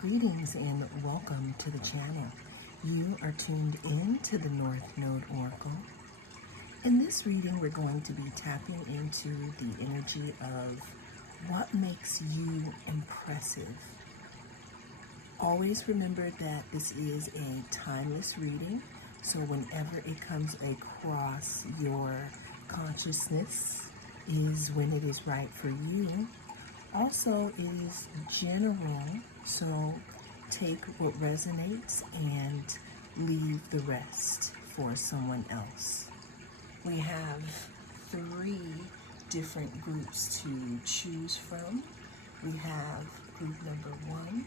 Greetings and welcome to the channel. You are tuned in to the North Node Oracle. In this reading, we're going to be tapping into the energy of what makes you impressive. Always remember that this is a timeless reading, so whenever it comes across your consciousness is when it is right for you. Also, it is general, so take what resonates and leave the rest for someone else. We have 3 different groups to choose from. We have group number 1,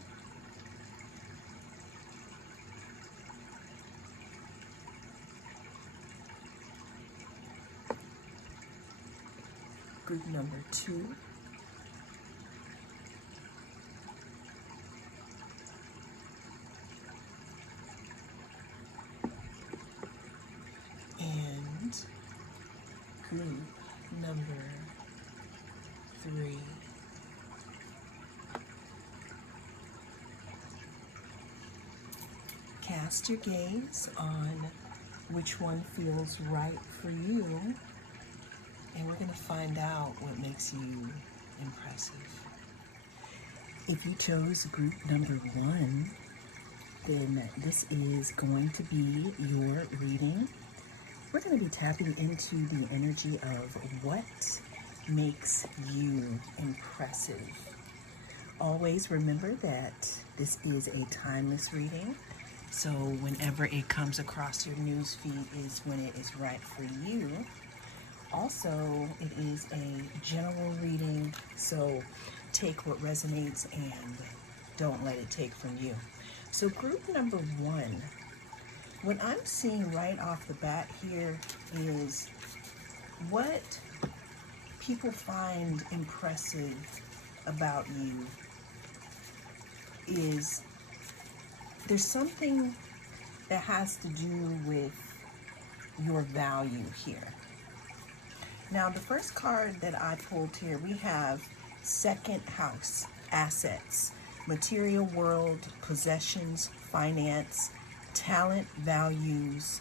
group number 2, and group number 3. Cast your gaze on which one feels right for you, and we're going to find out what makes you impressive. If you chose group number 1, then this is going to be your reading. We're going to be tapping into the energy of what makes you impressive. Always remember that this is a timeless reading, so whenever it comes across your news feed is when it is right for you. Also, it is a general reading, so take what resonates and don't let it take from you. So group number 1, what I'm seeing right off the bat here is what people find impressive about you is there's something that has to do with your value here. Now, the first card that I pulled here, we have second house, assets, material world, possessions, finance, talent, values,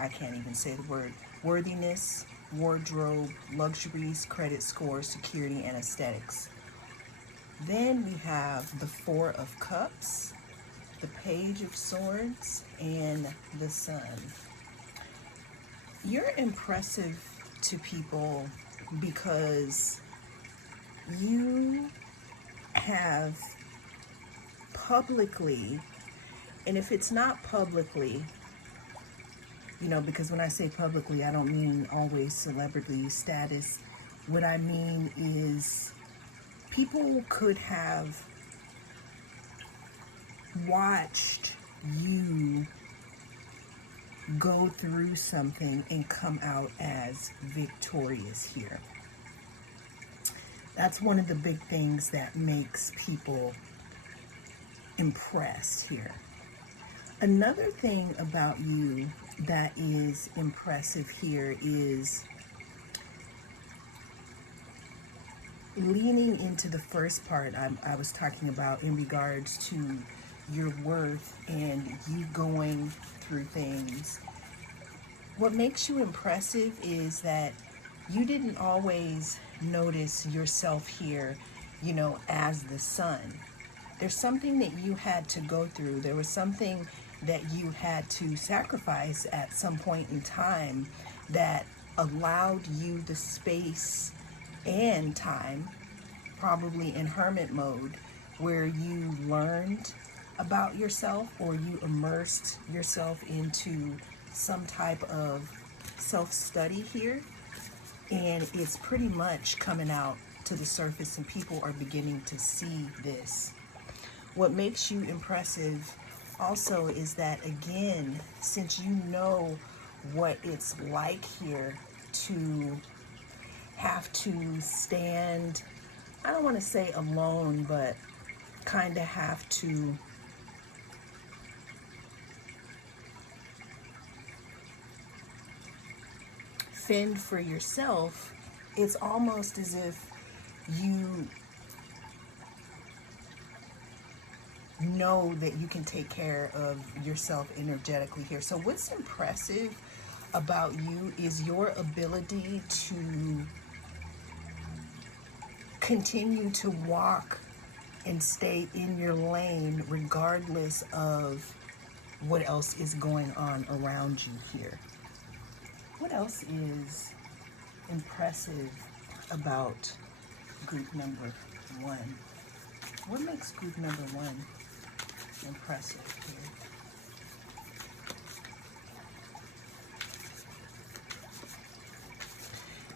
I can't even say the word, worthiness, wardrobe, luxuries, credit score, security, and aesthetics. Then we have the 4 of Cups, the Page of Swords, and the Sun. You're impressive to people because you have publicly, and if it's not publicly, because when I say publicly, I don't mean always celebrity status. What I mean is people could have watched you go through something and come out as victorious here. That's one of the big things that makes people impressed here. Another thing about you that is impressive here is leaning into the first part I was talking about in regards to your worth and you going through things. What makes you impressive is that you didn't always notice yourself here, as the sun. There's something that you had to go through. There was something that you had to sacrifice at some point in time that allowed you the space and time, probably in hermit mode, where you learned about yourself or you immersed yourself into some type of self-study here, and it's pretty much coming out to the surface and people are beginning to see this. What makes you impressive also is that, again, since you know what it's like here to have to stand, I don't want to say alone, but kind of have to fend for yourself, it's almost as if You know that you can take care of yourself energetically here. So what's impressive about you is your ability to continue to walk and stay in your lane regardless of what else is going on around you here. What else is impressive about group number one? What makes group number one impressive here?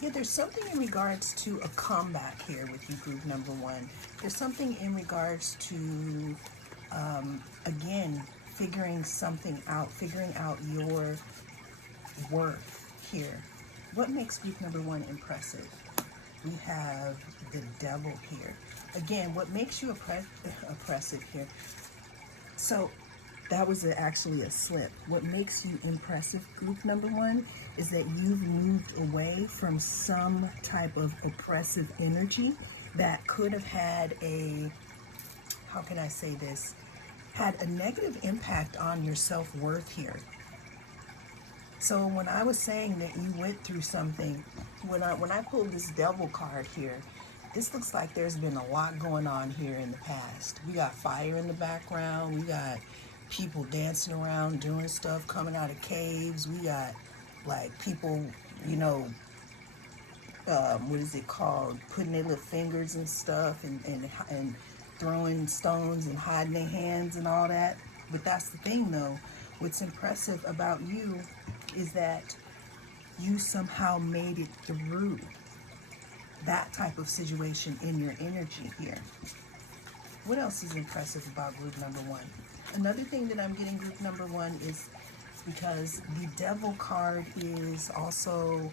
Yeah, there's something in regards to a comeback here with you, group number one. There's something in regards to, again, figuring something out, figuring out your worth here. What makes group number one impressive? We have the devil here. Again, what makes you oppressive here? So that was actually a slip. What makes you impressive, group number one, is that you've moved away from some type of oppressive energy that could have had a, how can I say this, had a negative impact on your self-worth here. So when I was saying that you went through something, when I pulled this devil card here, this looks like there's been a lot going on here in the past. We got fire in the background. We got people dancing around, doing stuff, coming out of caves. We got like people, you know, what is it called? Putting their little fingers and stuff and throwing stones and hiding their hands and all that. But that's the thing though. What's impressive about you is that you somehow made it through that type of situation in your energy here. What else is impressive about group number one? Another thing that I'm getting group number one is because the devil card is also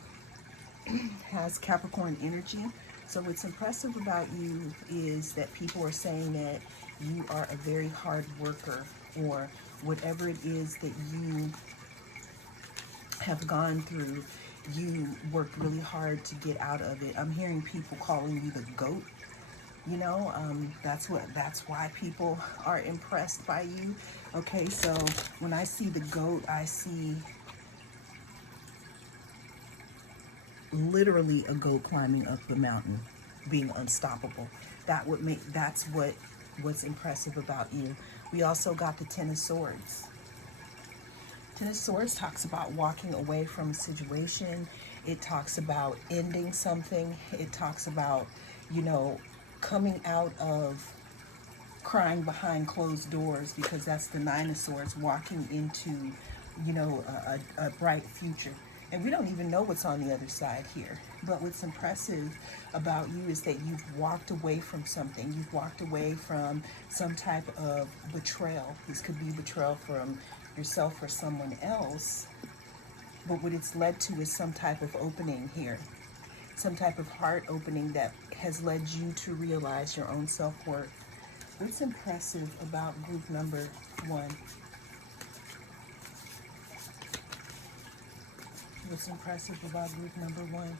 has Capricorn energy. So what's impressive about you is that people are saying that you are a very hard worker, or whatever it is that you have gone through, you worked really hard to get out of it. I'm hearing people calling you the GOAT. You know, that's why people are impressed by you. Okay, so when I see the GOAT, I see literally a goat climbing up the mountain, being unstoppable. That's what's impressive about you. We also got the Ten of Swords. Ten of Swords talks about walking away from a situation. It talks about ending something. It talks about, you know, coming out of crying behind closed doors, because that's the Nine of Swords, walking into, you know, a bright future. And we don't even know what's on the other side here. But what's impressive about you is that you've walked away from something. You've walked away from some type of betrayal. This could be betrayal from yourself or someone else. But what it's led to is some type of opening here. Some type of heart opening that has led you to realize your own self-worth. What's impressive about group number one? What's impressive about group number one?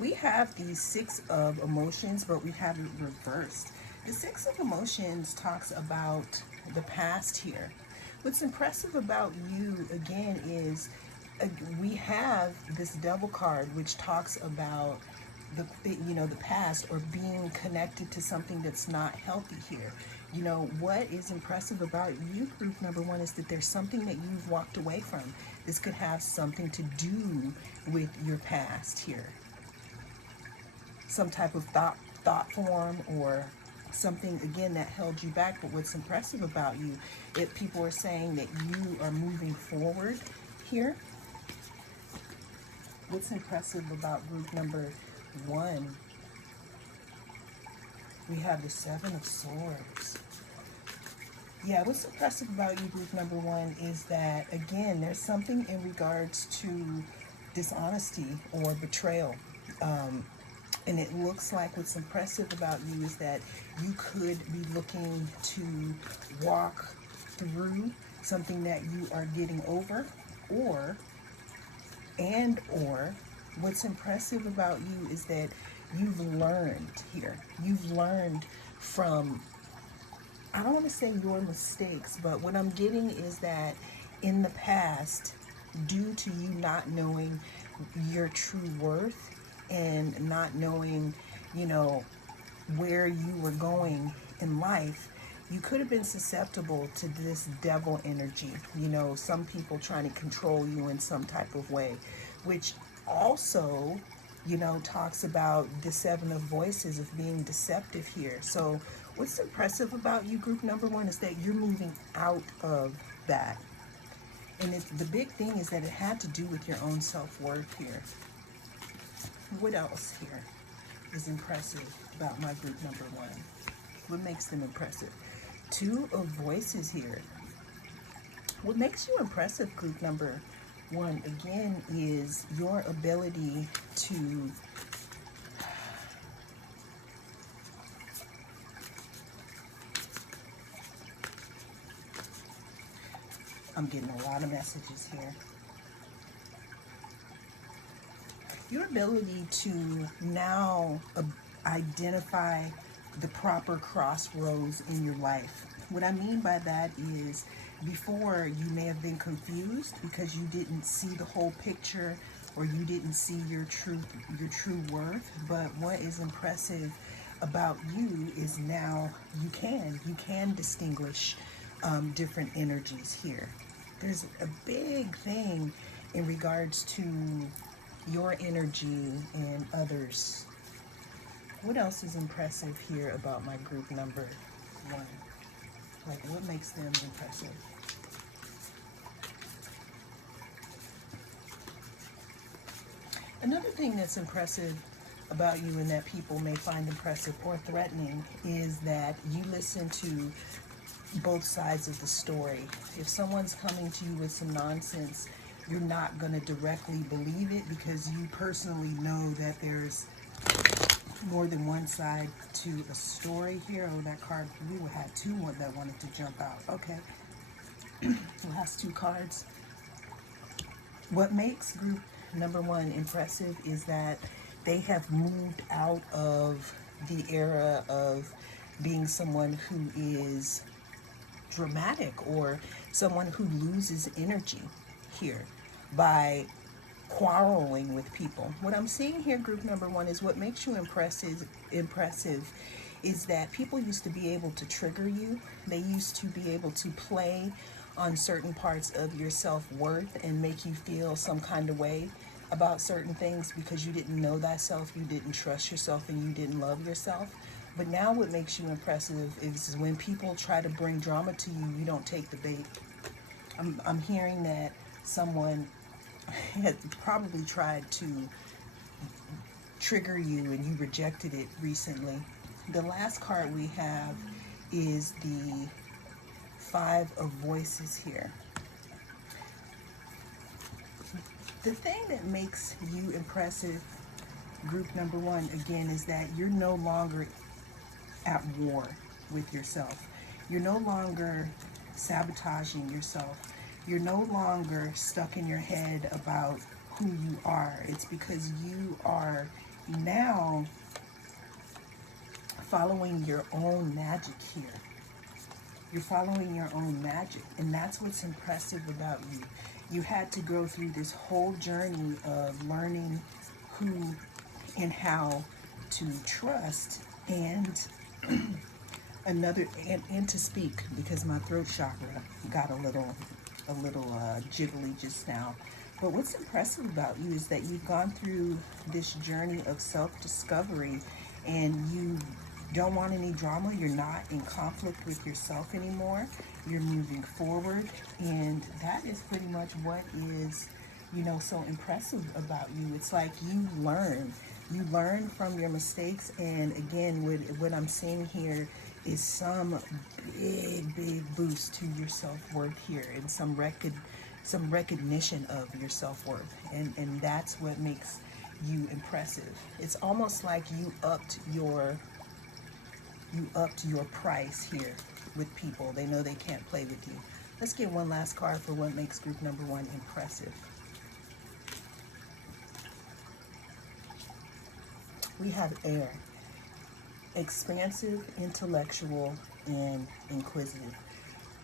We have the Six of Emotions, but we have it reversed. The Six of Emotions talks about the past here. What's impressive about you, again, is we have this Devil card, which talks about the past, or being connected to something that's not healthy here. You know, what is impressive about you, group number one, is that there's something that you've walked away from. This could have something to do with your past here. Some type of thought form, or something, again, that held you back. But what's impressive about you, if people are saying that you are moving forward here. What's impressive about group number one? We have the Seven of Swords. Yeah, what's impressive about you, group number one, is that, again, there's something in regards to dishonesty or betrayal. And it looks like what's impressive about you is that you could be looking to walk through something that you are getting over, or What's impressive about you is that you've learned here. You've learned from, I don't want to say your mistakes, but what I'm getting is that in the past, due to you not knowing your true worth and not knowing, you know, where you were going in life, you could have been susceptible to this devil energy. You know, some people trying to control you in some type of way, which also, you know, talks about the seven of voices of being deceptive here. So what's impressive about you, group number one, is that you're moving out of that. And the big thing is that it had to do with your own self-worth here. What else here is impressive about my group number one? What makes them impressive? Two of voices here. What makes you impressive, group number one, again, is your ability to I'm getting a lot of messages here. Your ability to now identify the proper crossroads in your life. What I mean by that is, before you may have been confused because you didn't see the whole picture, or you didn't see your true worth. But what is impressive about you is now you can distinguish different energies here. There's a big thing in regards to your energy and others. What else is impressive here about my group number one? Like, what makes them impressive? Another thing that's impressive about you and that people may find impressive or threatening is that you listen to both sides of the story. If someone's coming to you with some nonsense, you're not going to directly believe it because you personally know that there's more than one side to a story here. Oh, that card, we had two that wanted to jump out. Okay. Last two cards. What makes group number one impressive is that they have moved out of the era of being someone who is dramatic or someone who loses energy here by quarreling with people. What I'm seeing here, group number one, is what makes you impressive is that people used to be able to trigger you. They used to be able to play on certain parts of your self-worth and make you feel some kind of way about certain things because you didn't know thyself, you didn't trust yourself, and you didn't love yourself. But now what makes you impressive is when people try to bring drama to you, you don't take the bait. I'm hearing that someone had probably tried to trigger you and you rejected it recently. The last card we have is the Five of Voices here. The thing that makes you impressive, group number one, again, is that you're no longer at war with yourself. You're no longer sabotaging yourself. You're no longer stuck in your head about who you are. It's because you are now following your own magic here. You're following your own magic, and that's what's impressive about you. You had to go through this whole journey of learning who and how to trust and and to speak, because my throat chakra got a little jiggly just now. But what's impressive about you is that you've gone through this journey of self-discovery and you don't want any drama. You're not in conflict with yourself anymore. You're moving forward, and that is pretty much what is, you know, so impressive about you. It's like you learn from your mistakes, and again, what I'm seeing here is some big boost to your self-worth here, and some recognition of your self-worth, and that's what makes you impressive. It's almost like you upped your price here with people. They know they can't play with you. Let's get one last card for what makes group number one impressive. We have air, expansive, intellectual, and inquisitive.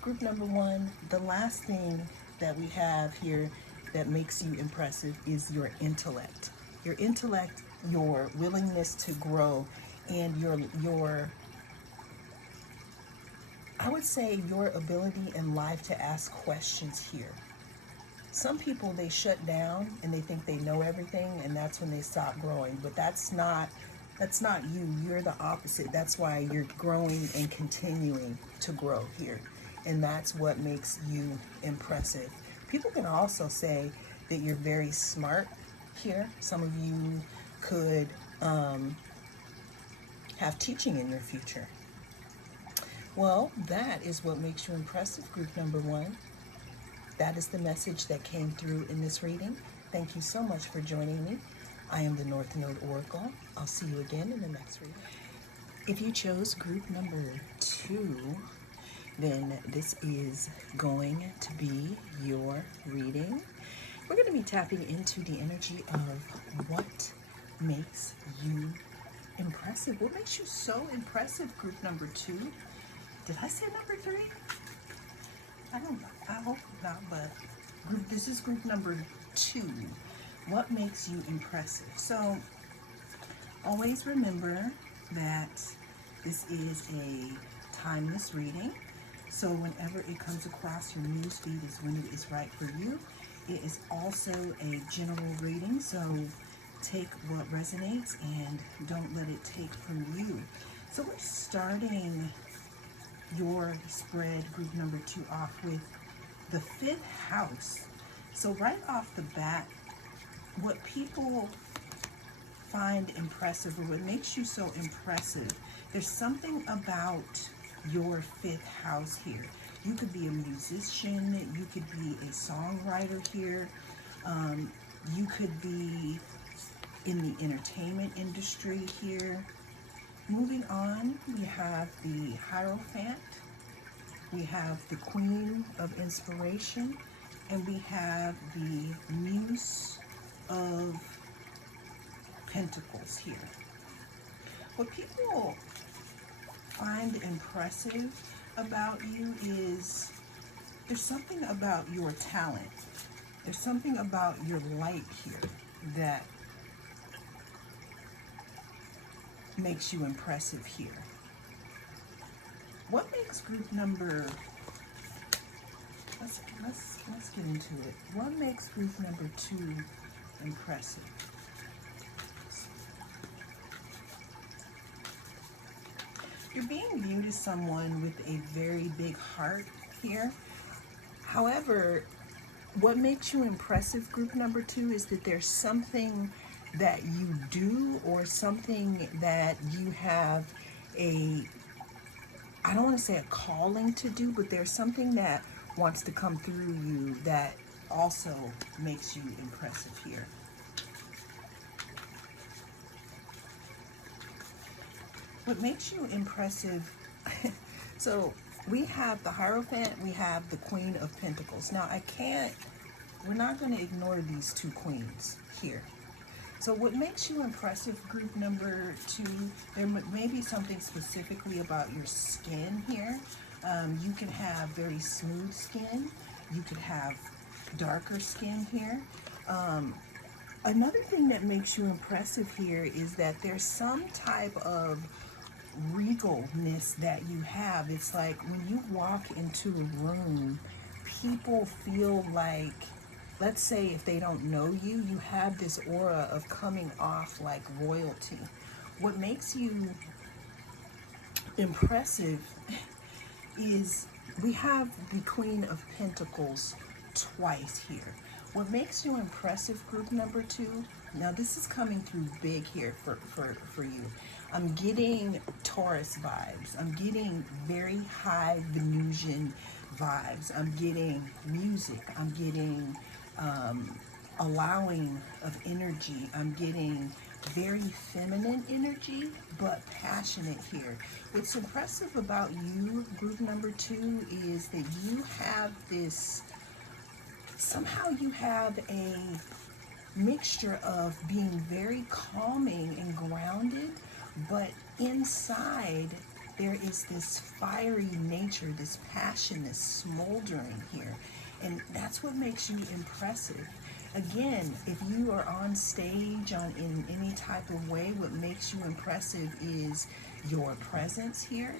Group number one, the last thing that we have here that makes you impressive is your intellect. Your intellect, your willingness to grow, and your I would say your ability in life to ask questions here. Some people, they shut down and they think they know everything, and that's when they stop growing. But that's not you. You're the opposite. That's why you're growing and continuing to grow here. And that's what makes you impressive. People can also say that you're very smart here. Some of you could have teaching in your future. Well, that is what makes you impressive, group number one. That is the message that came through in this reading. Thank you so much for joining me. I am the North Node Oracle. I'll see you again in the next reading. If you chose group number 2, then this is going to be your reading. We're going to be tapping into the energy of what makes you impressive. What makes you so impressive, group number 2? Did I say number 3? I don't know. I hope not, but this is group number 2. What makes you impressive? So always remember that this is a timeless reading. So whenever it comes across your news feed is when it is right for you. It is also a general reading, so take what resonates and don't let it take from you. So we're starting your spread, group number 2, off with the 5th house. So right off the bat, what people find impressive, or what makes you so impressive, there's something about your 5th house here. You could be a musician, you could be a songwriter here, you could be in the entertainment industry here. Moving on, we have the Hierophant, we have the Queen of Inspiration, and we have the Muse of Pentacles here. What people find impressive about you is there's something about your talent. There's something about your light here that makes you impressive here. What makes group number, let's get into it. What makes group number 2 impressive? You're being viewed as someone with a very big heart here. However, what makes you impressive, group number 2, is that there's something that you do, or something that you have I don't want to say a calling to do, but there's something that wants to come through you that also makes you impressive here. What makes you impressive, so we have the Hierophant, we have the Queen of Pentacles. Now we're not going to ignore these 2 queens here. So what makes you impressive, group number 2, there may be something specifically about your skin here. You can have very smooth skin. You could have darker skin here. Another thing that makes you impressive here is that there's some type of regalness that you have. It's like when you walk into a room, people feel like, let's say if they don't know you, you have this aura of coming off like royalty. What makes you impressive is we have the Queen of Pentacles twice here. What makes you impressive, group number 2, now this is coming through big here for you. I'm getting Taurus vibes. I'm getting very high Venusian vibes. I'm getting music. I'm getting allowing of energy. I'm getting very feminine energy, but passionate here. What's impressive about you, group number 2, is that you have this, somehow you have a mixture of being very calming and grounding But inside, there is this fiery nature, this passion, this smoldering here. And that's what makes you impressive. Again, if you are on stage in any type of way, what makes you impressive is your presence here.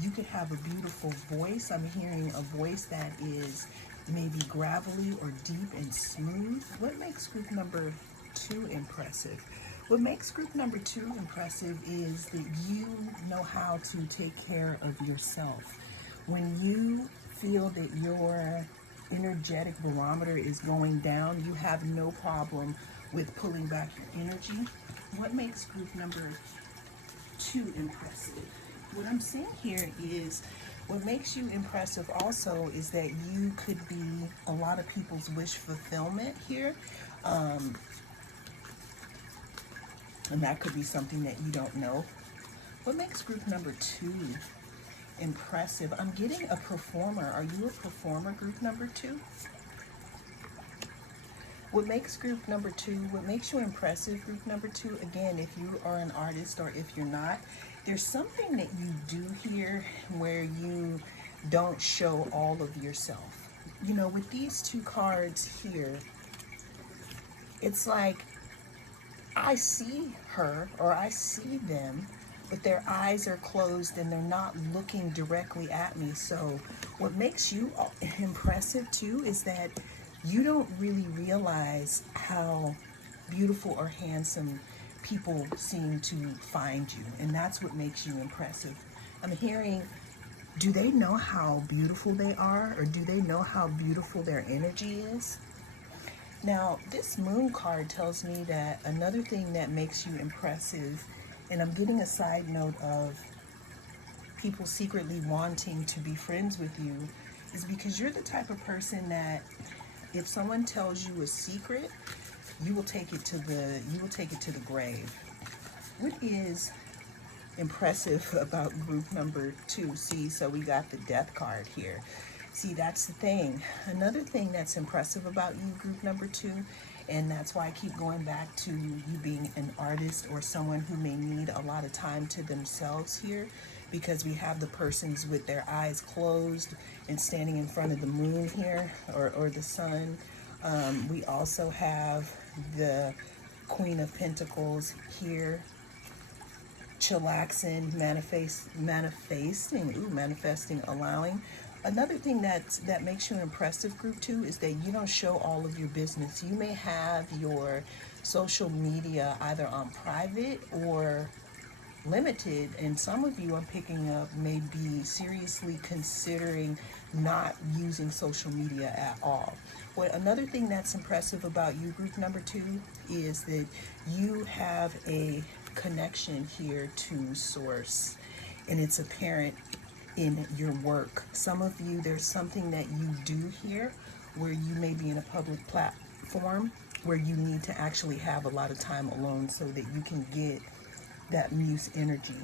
You could have a beautiful voice. I'm hearing a voice that is maybe gravelly or deep and smooth. What makes group number 2 impressive? What makes group number 2 impressive is that you know how to take care of yourself. When you feel that your energetic barometer is going down, you have no problem with pulling back your energy. What makes group number 2 impressive? What I'm seeing here is what makes you impressive also is that you could be a lot of people's wish fulfillment here. And that could be something that you don't know. What makes group number 2 impressive? I'm getting a performer. Are you a performer, group number 2? What makes group number 2, what makes you impressive, group number 2, again, if you are an artist or if you're not, there's something that you do here where you don't show all of yourself. You know, with these 2 cards here, it's like I see her or I see them, but their eyes are closed and they're not looking directly at me. So what makes you impressive too is that you don't really realize how beautiful or handsome people seem to find you. And that's what makes you impressive. I'm hearing, do they know how beautiful they are, or do they know how beautiful their energy is? Now, this moon card tells me that another thing that makes you impressive, and I'm getting a side note of people secretly wanting to be friends with you, is because you're the type of person that if someone tells you a secret, you will take it to the grave. What is impressive about group number 2? See, so we got the death card here. See, that's the thing. Another thing that's impressive about you, group number 2, and that's why I keep going back to you being an artist or someone who may need a lot of time to themselves here, because we have the persons with their eyes closed and standing in front of the moon here, or the sun. We also have the Queen of Pentacles here, chillaxing, manifesting, allowing. Another thing that makes you impressive, group 2, is that you don't show all of your business. You may have your social media either on private or limited, and some of you I'm picking up may be seriously considering not using social media at all. What another thing that's impressive about you, group number 2, is that you have a connection here to source, and it's apparent in your work. Some of you, there's something that you do here where you may be in a public platform where you need to actually have a lot of time alone so that you can get that muse energy.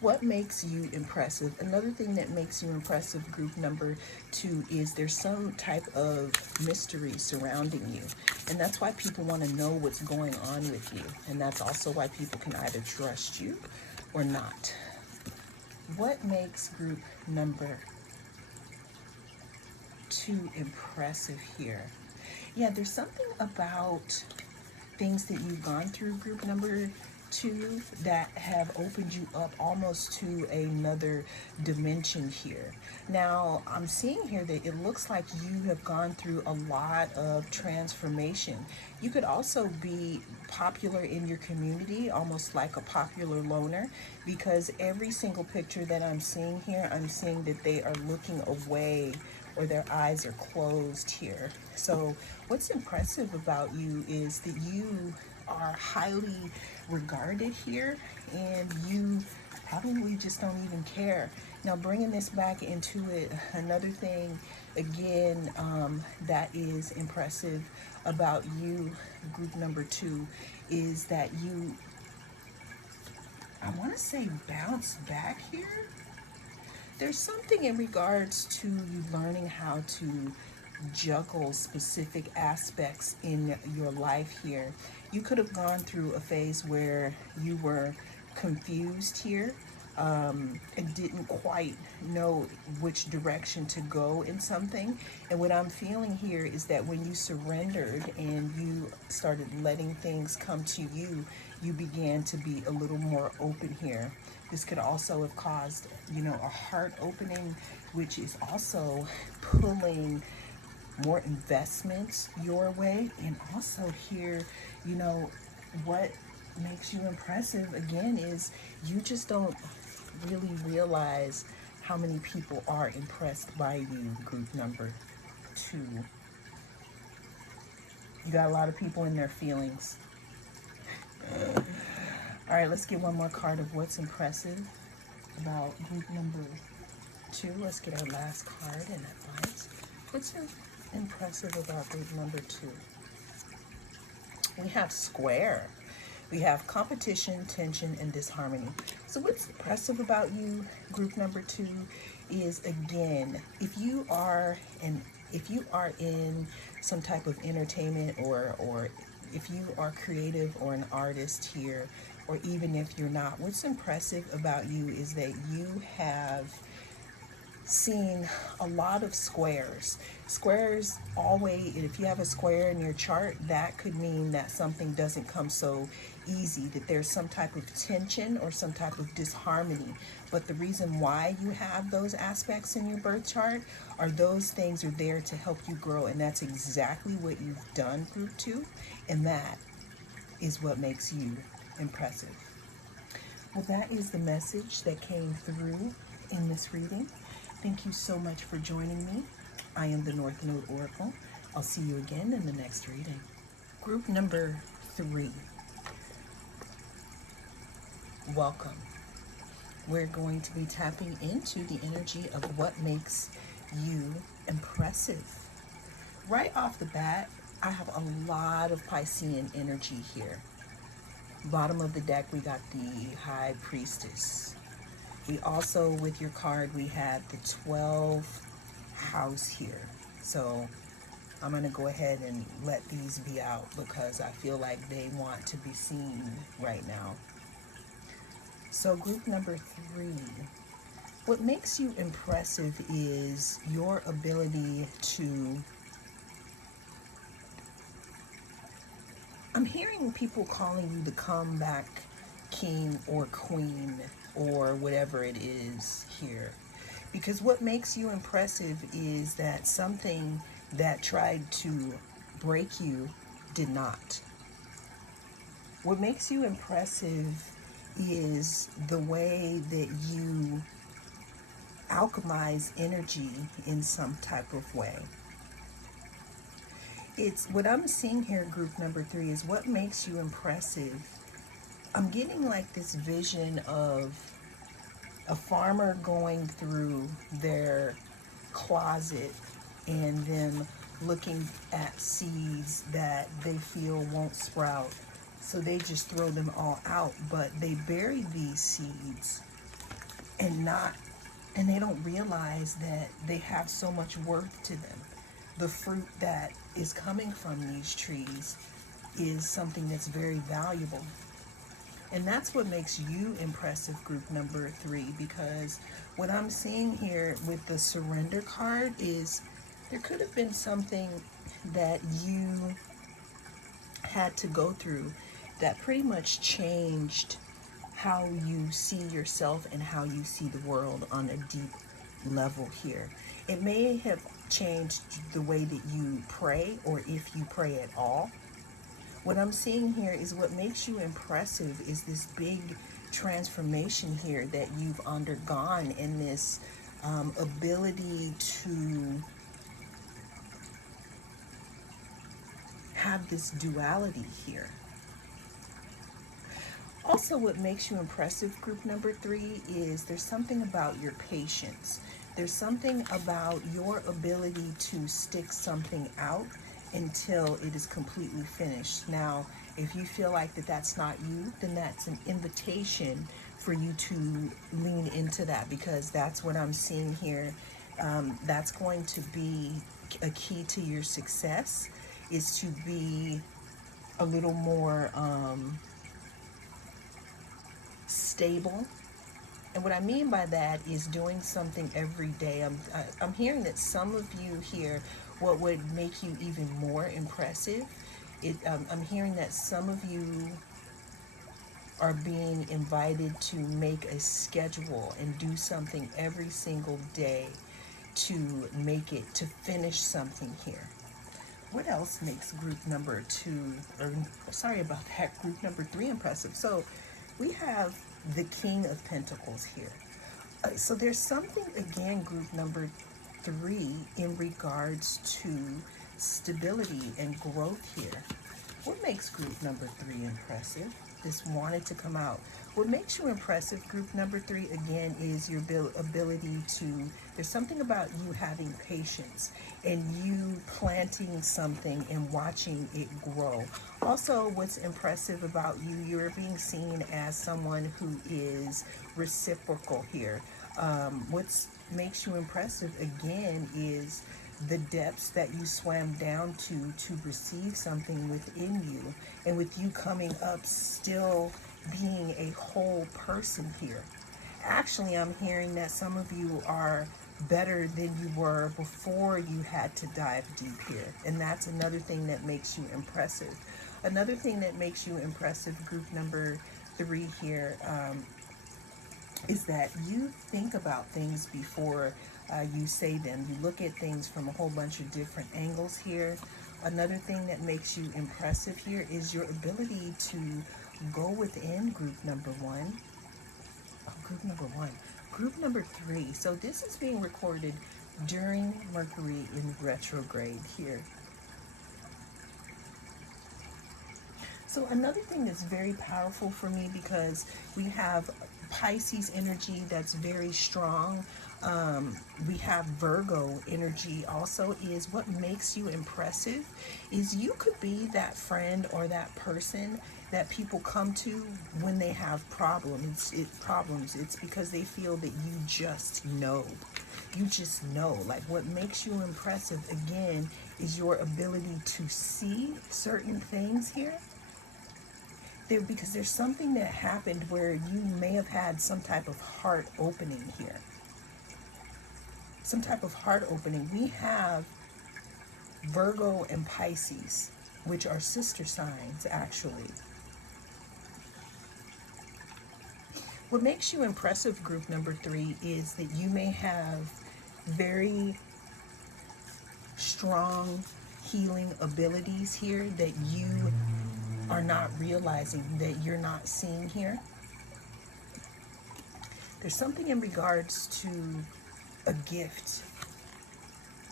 What makes you impressive? Another thing that makes you impressive, group number 2, is there's some type of mystery surrounding you. And that's why people want to know what's going on with you. And that's also why people can either trust you or not. What makes group number 2 impressive here? Yeah, there's something about things that you've gone through, group number 2, that have opened you up almost to another dimension here. Now, I'm seeing here that it looks like you have gone through a lot of transformation. You could also be popular in your community, almost like a popular loner, because every single picture that I'm seeing here, I'm seeing that they are looking away or their eyes are closed here. So what's impressive about you is that you are highly regarded here, and you probably just don't even care. Now, bringing this back into it, another thing again that is impressive about you, group number 2, is that you, I want to say, bounce back here. There's something in regards to you learning how to juggle specific aspects in your life here. You could have gone through a phase where you were confused here, and didn't quite know which direction to go in something. And what I'm feeling here is that when you surrendered and you started letting things come to you, you began to be a little more open here. This could also have caused, a heart opening, which is also pulling more investments your way. And also here, you know, what makes you impressive again is you just don't really realize how many people are impressed by you, group number 2. You got a lot of people in their feelings. All right, let's get one more card of what's impressive about group number 2. Let's get our last card and advice. What's impressive about group number 2? We have square. We have competition, tension, and disharmony. So what's impressive about you, group number 2, is again, if you are in some type of entertainment, or if you are creative or an artist here, or even if you're not, what's impressive about you is that you have seen a lot of squares. Squares always, if you have a square in your chart, that could mean that something doesn't come so easy, that there's some type of tension or some type of disharmony. But the reason why you have those aspects in your birth chart are those things are there to help you grow, and that's exactly what you've done, group 2, and that is what makes you impressive. Well, that is the message that came through in this reading. Thank you so much for joining me. I am the North Node Oracle. I'll see you again in the next reading. Group number 3. Welcome. We're going to be tapping into the energy of what makes you impressive. Right off the bat, I have a lot of Piscean energy here. Bottom of the deck, we got the High Priestess. We also, with your card, we had the 12th house here. So I'm going to go ahead and let these be out because I feel like they want to be seen right now. So group number 3, what makes you impressive is your ability to, I'm hearing people calling you the comeback king or queen or whatever it is here. Because what makes you impressive is that something that tried to break you did not. What makes you impressive is the way that you alchemize energy in some type of way. It's what I'm seeing here, group number 3, is what makes you impressive. I'm getting like this vision of a farmer going through their closet and then looking at seeds that they feel won't sprout. So they just throw them all out, but they bury these seeds and they don't realize that they have so much worth to them. The fruit that is coming from these trees is something that's very valuable. And that's what makes you impressive, group number 3, because what I'm seeing here with the surrender card is there could have been something that you had to go through that pretty much changed how you see yourself and how you see the world on a deep level here. It may have changed the way that you pray, or if you pray at all. What I'm seeing here is what makes you impressive is this big transformation here that you've undergone, in this ability to have this duality here. Also, what makes you impressive, group number 3, is there's something about your patience. There's something about your ability to stick something out until it is completely finished. Now, if you feel like that's not you, then that's an invitation for you to lean into that, because that's what I'm seeing here. That's going to be a key to your success, is to be a little more stable. And what I mean by that is doing something every day. I'm hearing that some of you here, what would make you even more impressive, I'm hearing that some of you are being invited to make a schedule and do something every single day to make it, to finish something here. What else makes group number two, or sorry about that, group number three impressive? So we have the King of Pentacles here. So there's something, again, group number three, in regards to stability and growth here. What makes group number three impressive? This wanted to come out. What makes you impressive, group number three, again, is your ability to, there's something about you having patience and you planting something and watching it grow. Also, what's impressive about you, you're being seen as someone who is reciprocal here. What makes you impressive, again, is the depths that you swam down to receive something within you, and with you coming up still being a whole person here. Actually, I'm hearing that some of you are better than you were before you had to dive deep here, and that's another thing that makes you impressive. Another thing that makes you impressive, group number three here, is that you think about things before you say them. You look at things from a whole bunch of different angles here. Another thing that makes you impressive here is your ability to go within group number one. Oh, group number one. Group number three. So this is being recorded during Mercury in retrograde here. So another thing that's very powerful for me, because we have Pisces energy that's very strong. We have Virgo energy also. Is what makes you impressive is you could be that friend or that person that people come to when they have problems. It's because they feel that you just know. You just know. Like, what makes you impressive, again, is your ability to see certain things here. Because there's something that happened where you may have had some type of heart opening here. Some type of heart opening. We have Virgo and Pisces, which are sister signs, actually. What makes you impressive, group number three, is that you may have very strong healing abilities here that you are not realizing, that you're not seeing here. There's something in regards to a gift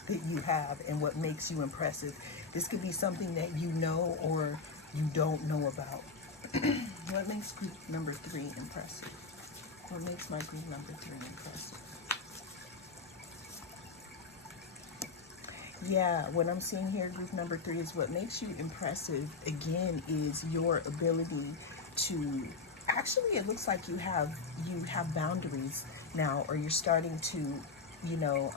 that you have and what makes you impressive. This could be something that you know or you don't know about. What makes group number three impressive? What makes my group number three impressive? Yeah, what I'm seeing here, group number three, is what makes you impressive, again, is your ability to, actually, it looks like you have boundaries now, or you're starting to, you know,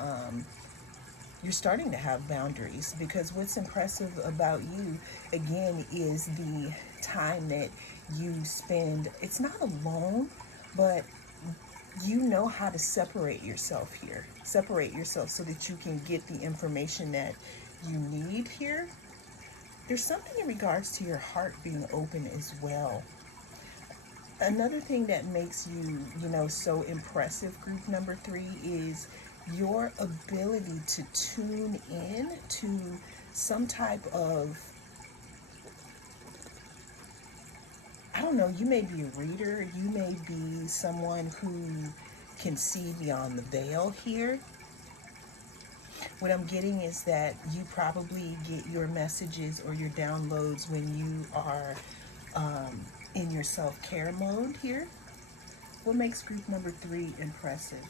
you're starting to have boundaries, because what's impressive about you, again, is the time that you spend. It's not alone, but you know how to separate yourself here. Separate yourself so that you can get the information that you need here. There's something in regards to your heart being open as well. Another thing that makes you, so impressive, group number three, is your ability to tune in to some type of, I don't know, you may be a reader, you may be someone who can see beyond the veil here. What I'm getting is that you probably get your messages or your downloads when you are in your self-care mode here. What makes group number three impressive?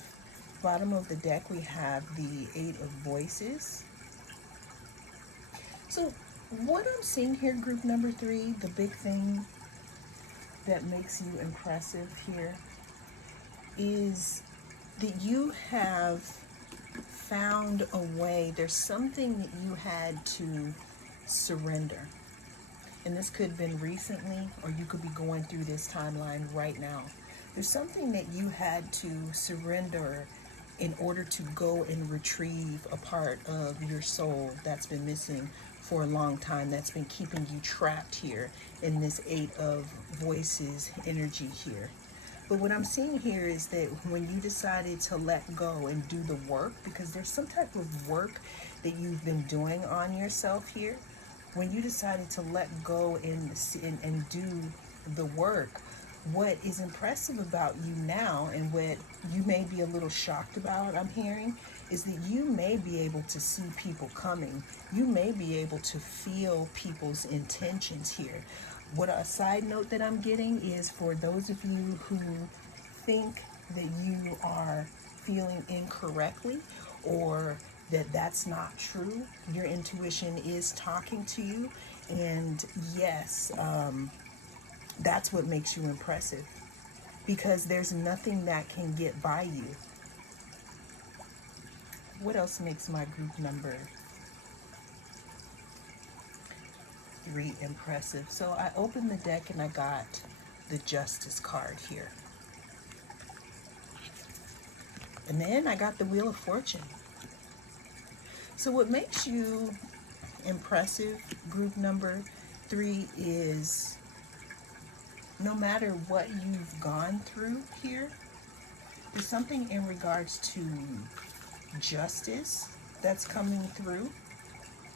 Bottom of the deck, we have the Eight of Voices. So what I'm seeing here, group number three, the big thing that makes you impressive here is that you have found a way. There's something that you had to surrender. And this could have been recently, or you could be going through this timeline right now. There's something that you had to surrender in order to go and retrieve a part of your soul that's been missing for a long time, that's been keeping you trapped here in this Eight of Voices energy here. But what I'm seeing here is that when you decided to let go and do the work, because there's some type of work that you've been doing on yourself here, when you decided to let go and do the work, what is impressive about you now, and what you may be a little shocked about, I'm hearing, is that you may be able to see people coming. You may be able to feel people's intentions here. What a side note that I'm getting is, for those of you who think that you are feeling incorrectly, or that that's not true, your intuition is talking to you. And yes, that's what makes you impressive, because there's nothing that can get by you. What else makes my group number 3 impressive? So I opened the deck and I got the Justice card here. And then I got the Wheel of Fortune. So what makes you impressive, group number 3, is no matter what you've gone through here, there's something in regards to justice that's coming through.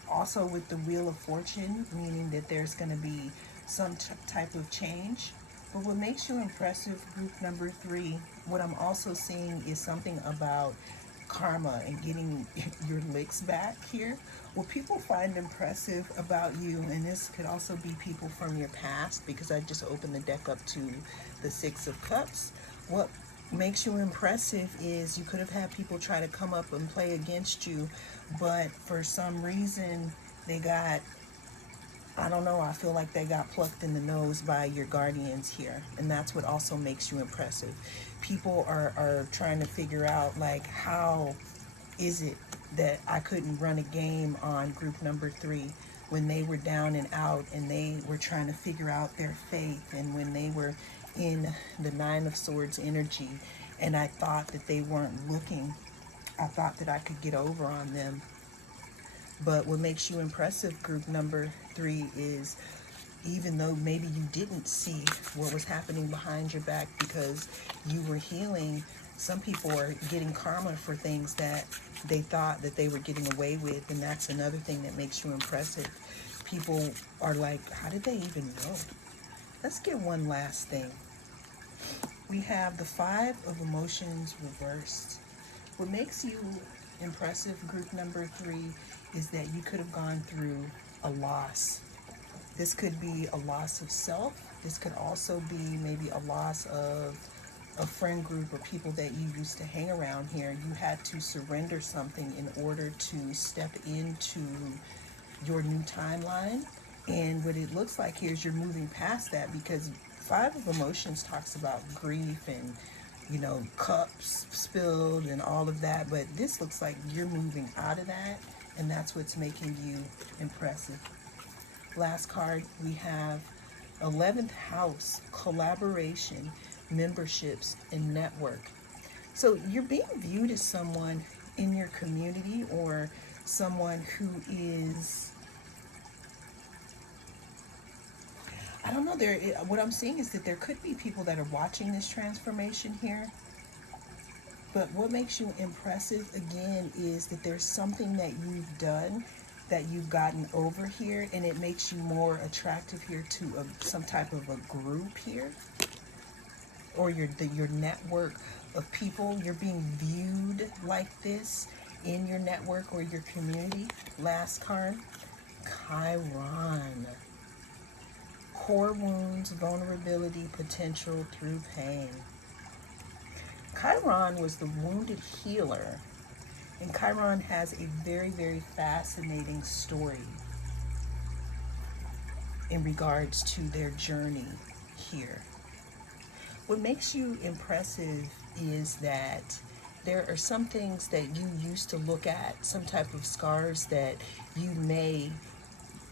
Also with the Wheel of Fortune, meaning that there's going to be some type of change. But what makes you impressive, group number 3, what I'm also seeing is something about karma and getting your licks back here. What people find impressive about you, and this could also be people from your past, because I just opened the deck up to the Six of Cups. What makes you impressive is you could have had people try to come up and play against you, but for some reason they got, I don't know, I feel like they got plucked in the nose by your guardians here. And that's what also makes you impressive. People are trying to figure out, like, how is it that I couldn't run a game on group number 3 when they were down and out and they were trying to figure out their faith, and when they were in the Nine of Swords energy and I thought that they weren't looking. I thought that I could get over on them. But what makes you impressive, group number 3, is even though maybe you didn't see what was happening behind your back because you were healing, some people are getting karma for things that they thought that they were getting away with, and that's another thing that makes you impressive. People are like, how did they even know? Let's get one last thing. We have the Five of Emotions reversed. What makes you impressive, group number 3, is that you could have gone through a loss. This could be a loss of self. This could also be maybe a loss of a friend group or people that you used to hang around here. You had to surrender something in order to step into your new timeline. And what it looks like here is you're moving past that, because Five of Emotions talks about grief and, you know, cups spilled and all of that. But this looks like you're moving out of that, and that's what's making you impressive. Last card, we have 11th house, collaboration, memberships, and network. So you're being viewed as someone in your community, or someone who is, I don't know, what I'm seeing is that there could be people that are watching this transformation here. But what makes you impressive, again, is that there's something that you've done that you've gotten over here, and it makes you more attractive here to some type of a group here, or your network of people. You're being viewed like this in your network or your community. Last card, Chiron. Core wounds, vulnerability, potential through pain. Chiron was the wounded healer. And Chiron has a very, very fascinating story in regards to their journey here. What makes you impressive is that there are some things that you used to look at, some type of scars that you may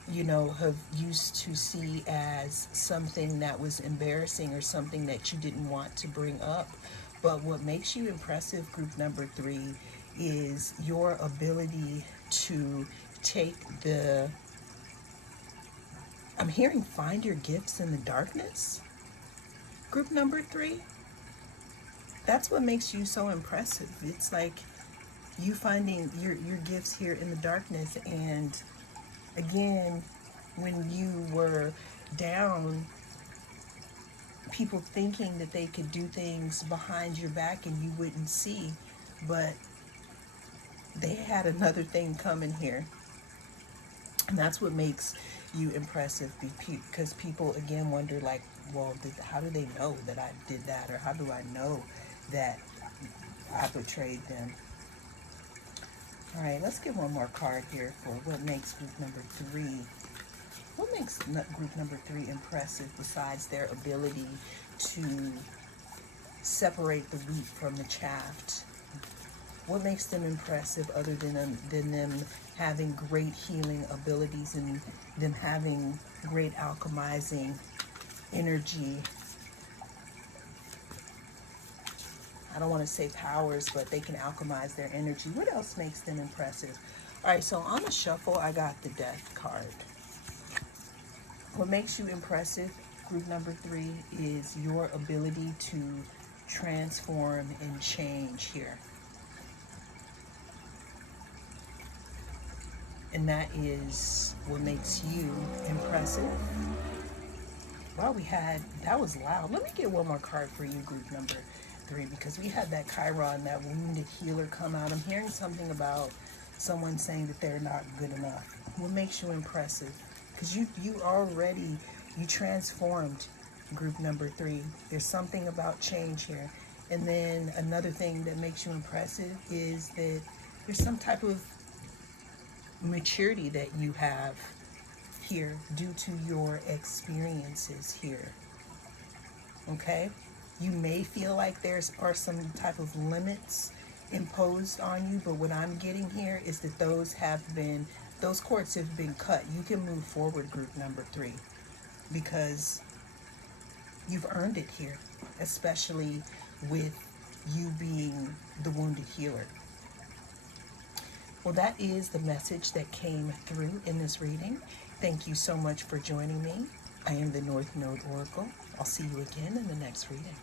have used to see as something that was embarrassing or something that you didn't want to bring up. But what makes you impressive, group number three, is your ability to take the, I'm hearing, find your gifts in the darkness. Group number three, that's what makes you so impressive. It's like you finding your gifts here in the darkness. And again, when you were down, people thinking that they could do things behind your back and you wouldn't see, but they had another thing coming here. And that's what makes you impressive, because people again wonder, like, well, how do they know that I did that, or how do I know that I betrayed them? All right, let's get one more card here for what makes group number three. What makes group number three impressive besides their ability to separate the wheat from the chaff? What makes them impressive other than them having great healing abilities and them having great alchemizing energy? I don't want to say powers, but they can alchemize their energy. What else makes them impressive? All right, so on the shuffle, I got the Death card. What makes you impressive, group number three, is your ability to transform and change here. And that is what makes you impressive. Well, that was loud. Let me get one more card for you, group number three, because we had that Chiron, that wounded healer, come out. I'm hearing something about someone saying that they're not good enough. What makes you impressive? Because you transformed, group number three. There's something about change here. And then another thing that makes you impressive is that there's some type of maturity that you have here due to your experiences here. Okay? You may feel like are some type of limits imposed on you, but what I'm getting here is that those cords have been cut. You can move forward, group number three, because you've earned it here, especially with you being the wounded healer. Well, that is the message that came through in this reading. Thank you so much for joining me. I am the North Node Oracle. I'll see you again in the next reading.